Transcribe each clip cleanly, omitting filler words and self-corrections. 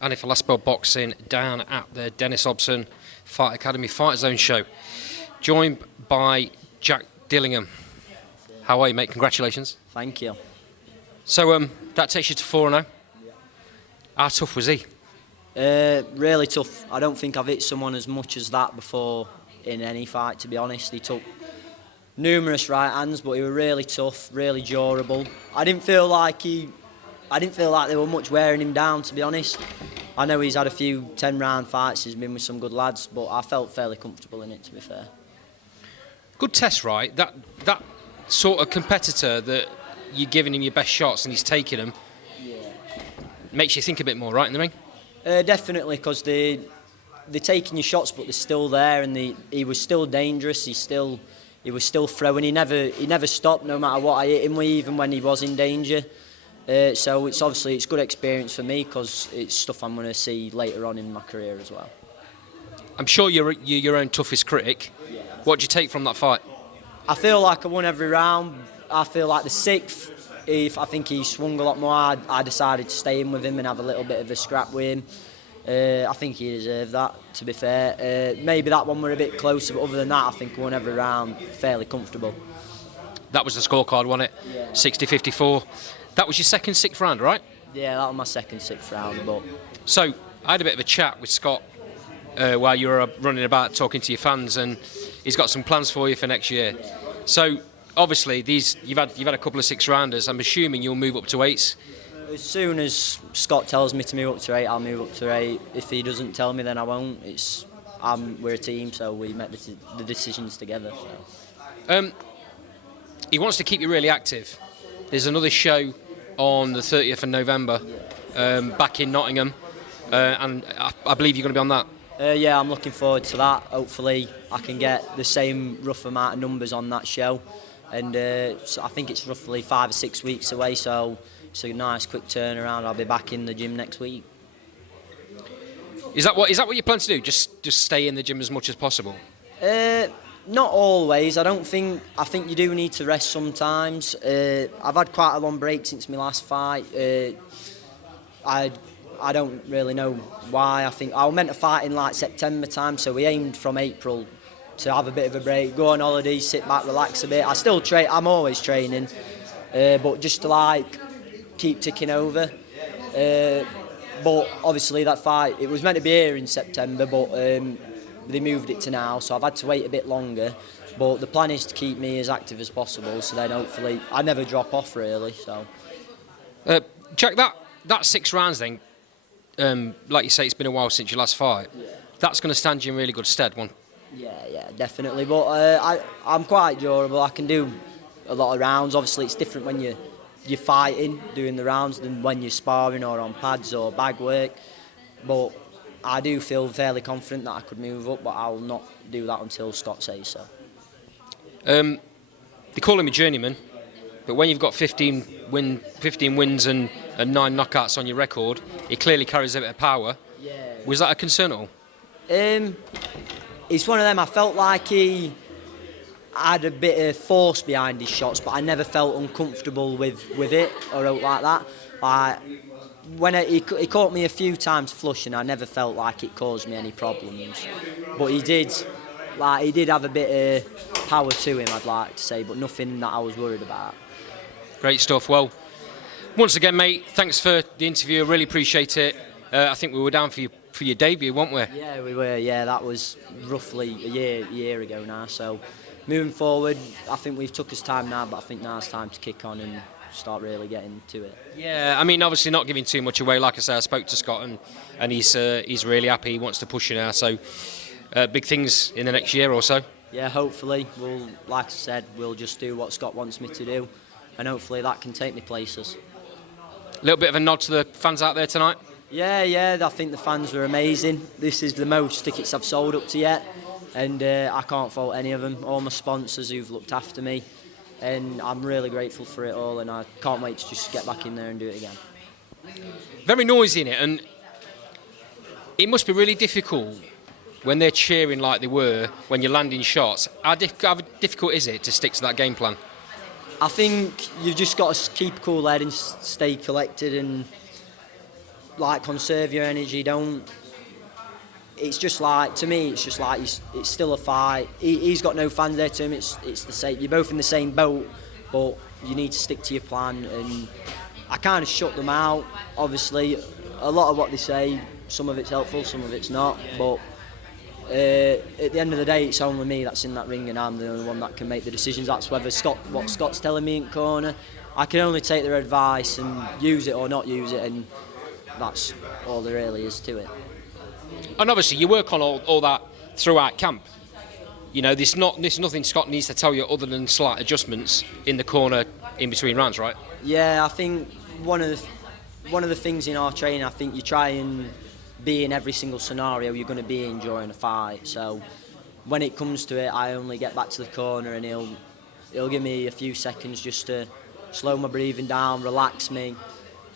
And for Last Bell Boxing down at the Dennis Hobson Fight Academy Fight Zone show. Joined by Jack Dillingham. How are you, mate? Congratulations. Thank you. So that takes you to 4-0. How tough was he? Really tough. I don't think I've hit someone as much as that before in any fight, to be honest. He took numerous right hands, but he was really tough, really durable. I didn't feel like they were much wearing him down, to be honest. I know he's had a few 10-round fights, he's been with some good lads, but I felt fairly comfortable in it, to be fair. Good test, right? That sort of competitor that you're giving him your best shots and he's taking them, makes you think a bit more, right, in the ring? Definitely, because they're taking your shots, but they're still there, and he was still dangerous. He was still throwing. He never stopped, no matter what I hit him with, even when he was in danger. So it's good experience for me, because it's stuff I'm going to see later on in my career as well. I'm sure you're your own toughest critic. Yeah. What do you take from that fight? I feel like I won every round. I feel like the sixth, I think he swung a lot more. I decided to stay in with him and have a little bit of a scrap with him. I think he deserved that, to be fair. Maybe that one were a bit closer, but other than that, I think I won every round fairly comfortable. That was the scorecard, wasn't it? Yeah. 60-54. That was your second sixth round, right? Yeah, that was my second sixth round. But So I had a bit of a chat with Scott while you were running about talking to your fans, and he's got some plans for you for next year. Yeah. So obviously you've had a couple of six-rounders. I'm assuming you'll move up to eights. As soon as Scott tells me to move up to 8, I'll move up to 8. If he doesn't tell me, then I won't. We're a team, so we make the decisions together. So. He wants to keep you really active. There's another show on the 30th of November back in Nottingham, and I believe you're going to be on that. Yeah, I'm looking forward to that. Hopefully I can get the same rough amount of numbers on that show. And so I think it's roughly 5 or 6 weeks away, so it's a nice quick turnaround. I'll be back in the gym next week. Is that what you plan to do? Just stay in the gym as much as possible? Not always. I think you do need to rest sometimes. I've had quite a long break since my last fight. I don't really know why. I think I was meant to fight in like September time, so we aimed from April to have a bit of a break, go on holiday, sit back, relax a bit. I still train. I'm always training, but just to keep ticking over. But obviously that fight, it was meant to be here in September, but they moved it to now, so I've had to wait a bit longer. But the plan is to keep me as active as possible, so then hopefully I never drop off really. So, Jack, that 6 rounds then, like you say, it's been a while since your last fight. yeah. That's going to stand you in really good stead. Yeah, definitely. But I'm quite durable. I can do a lot of rounds. Obviously, it's different when you're fighting, doing the rounds, than when you're sparring or on pads or bag work. But I do feel fairly confident that I could move up, but I'll not do that until Scott says so. They call him a journeyman, but when you've got 15 wins and 9 knockouts on your record, he clearly carries a bit of power. Yeah. Was that a concern at all? It's one of them. I felt like he had a bit of force behind his shots, but I never felt uncomfortable with it or out like that. When he caught me a few times flush, and I never felt like it caused me any problems. But he did have a bit of power to him, I'd like to say, but nothing that I was worried about. Great stuff. Well, once again, mate, thanks for the interview. I really appreciate it. I think we were down for your debut, weren't we? Yeah, we were. Yeah, that was roughly a year ago now. So moving forward, I think we've took us time now, but I think now it's time to kick on and start really getting to it. Yeah, I mean, obviously not giving too much away. Like I say, I spoke to Scott and he's really happy. He wants to push you now. So big things in the next year or so. Yeah, hopefully. Like I said, we'll just do what Scott wants me to do, and hopefully that can take me places. A little bit of a nod to the fans out there tonight. Yeah, I think the fans were amazing. This is the most tickets I've sold up to yet, and I can't fault any of them. All my sponsors who've looked after me, and I'm really grateful for it all, and I can't wait to just get back in there and do it again. Very noisy in it, and it must be really difficult when they're cheering like they were when you're landing shots. How difficult is it to stick to that game plan? I think you've just got to keep a cool head and stay collected, and like conserve your energy. Don't. It's just like, to me, it's just like it's still a fight. He's got no fans there to him. It's the same. You're both in the same boat, but you need to stick to your plan. And I kind of shut them out. Obviously, a lot of what they say, some of it's helpful, some of it's not. But at the end of the day, it's only me that's in that ring, and I'm the only one that can make the decisions. That's whether what Scott's telling me in corner. I can only take their advice and use it or not use it, and that's all there really is to it. And obviously, you work on all that throughout camp. You know, there's nothing Scott needs to tell you other than slight adjustments in the corner in between rounds, right? Yeah, I think one of the things in our training, I think you try and be in every single scenario you're going to be in during a fight. So when it comes to it, I only get back to the corner and he'll give me a few seconds just to slow my breathing down, relax me,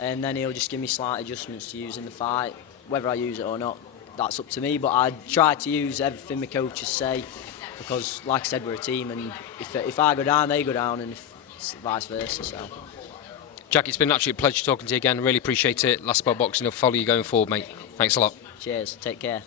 and then he'll just give me slight adjustments to use in the fight. Whether I use it or not, that's up to me, but I try to use everything my coaches say, because like I said, we're a team, and if I go down, they go down, and vice versa. So, Jack, it's been an absolute pleasure talking to you again. Really appreciate it. Last Spot Boxing will follow you going forward, mate. Thanks a lot. Cheers, take care.